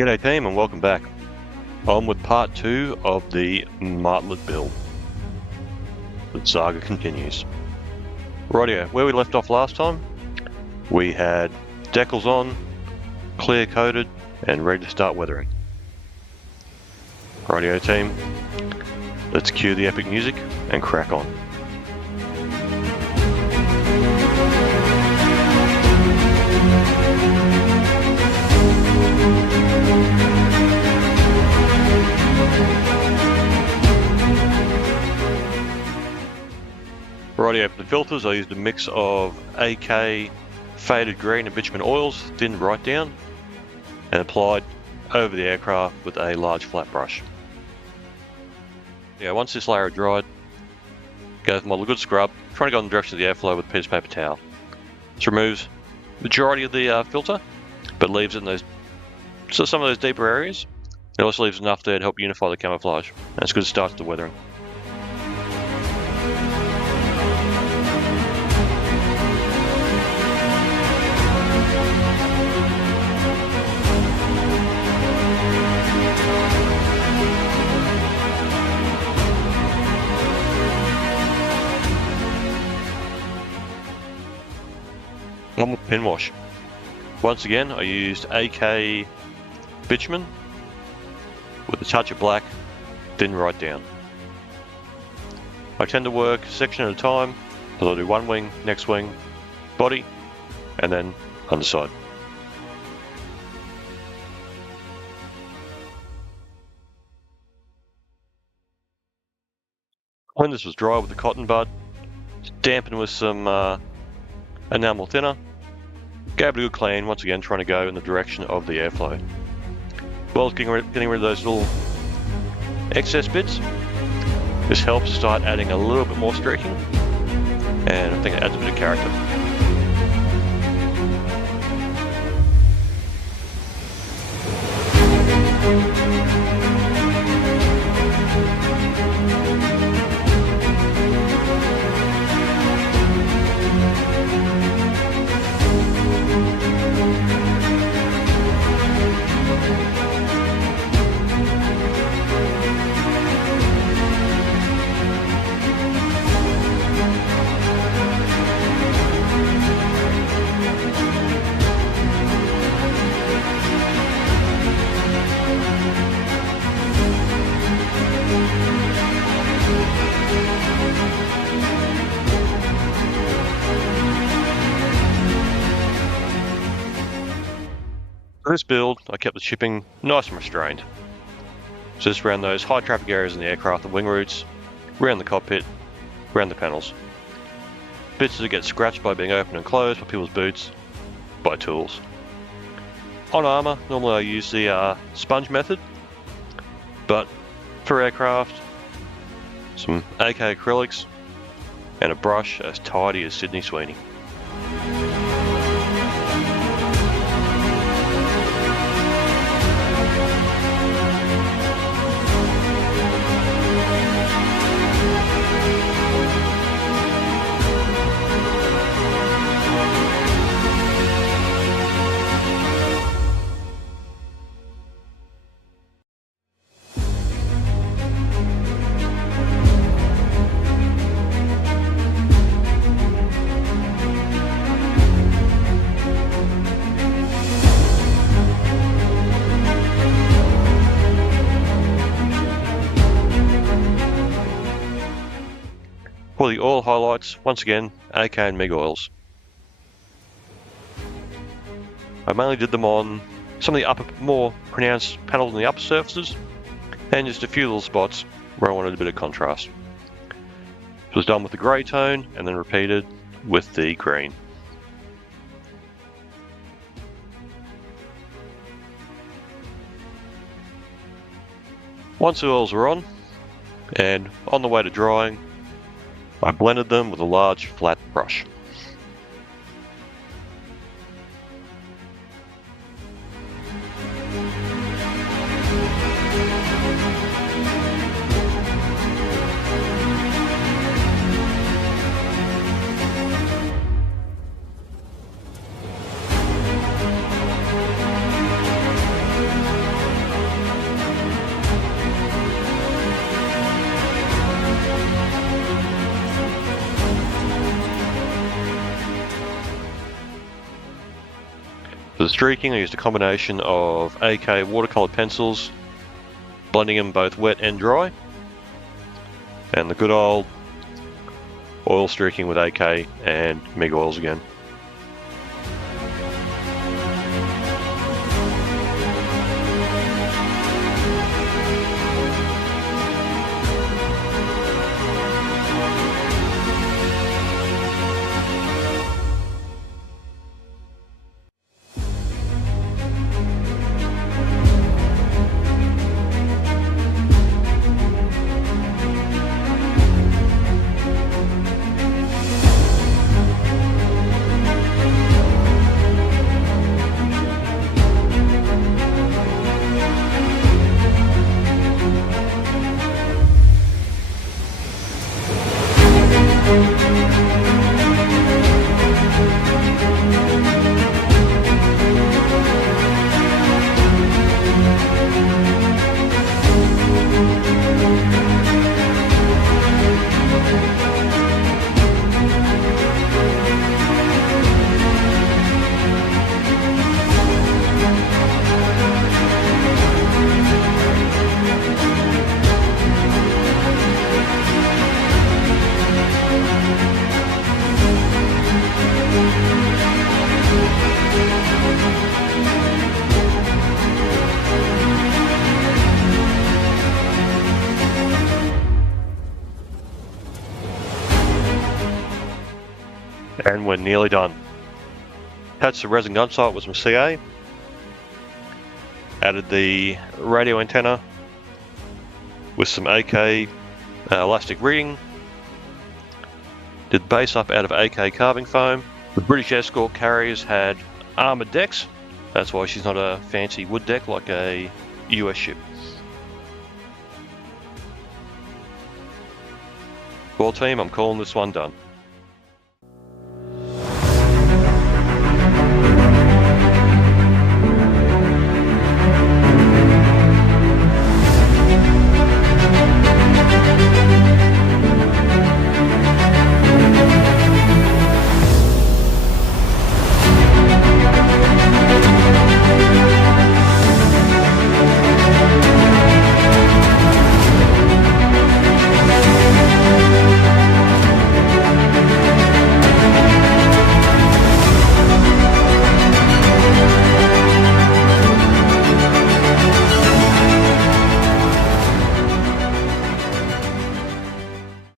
G'day team and welcome back. On with part 2 of the Martlet build. The saga continues. Rightio, where we left off last time, we had decals on, clear coated and ready to start weathering. Rightio team, let's cue the epic music and crack on. Rightio, for the filters I used a mix of AK faded green and bitumen oils, thinned right down, and applied over the aircraft with a large flat brush. Yeah, once this layer had dried, go with my good scrub, trying to go in the direction of the airflow with a piece of paper towel. This removes the majority of the filter, but leaves it in some of those deeper areas. It also leaves enough there to help unify the camouflage, and it's a good start to the weathering. On with pin wash. Once again, I used AK bitumen with a touch of black, thin right down. I tend to work a section at a time, so I'll do one wing, next wing, body, and then underside. When this was dry with the cotton bud, dampened with some enamel thinner, gave it a good clean, once again trying to go in the direction of the airflow. Well, getting rid of those little excess bits, this helps start adding a little bit more streaking, and I think it adds a bit of character. For this build, I kept the shipping nice and restrained. So just around those high traffic areas in the aircraft, the wing roots, around the cockpit, around the panels. Bits that get scratched by being opened and closed by people's boots, by tools. On armour, normally I use the sponge method, but for aircraft, some AK acrylics and a brush as tidy as Sydney Sweeney. For the oil highlights, once again, AK and MiG oils. I mainly did them on some of the more pronounced panels on the upper surfaces, and just a few little spots where I wanted a bit of contrast. It was done with the grey tone, and then repeated with the green. Once the oils were on, and on the way to drying, I blended them with a large flat brush. For the streaking, I used a combination of AK watercolored pencils, blending them both wet and dry, and the good old oil streaking with AK and MiG oils again. And we're nearly done. Attached the resin gun sight with some CA. Added the radio antenna with some AK elastic rigging. Did the base up out of AK carving foam. The British escort carriers had armoured decks. That's why she's not a fancy wood deck like a US ship. Well team, I'm calling this one done.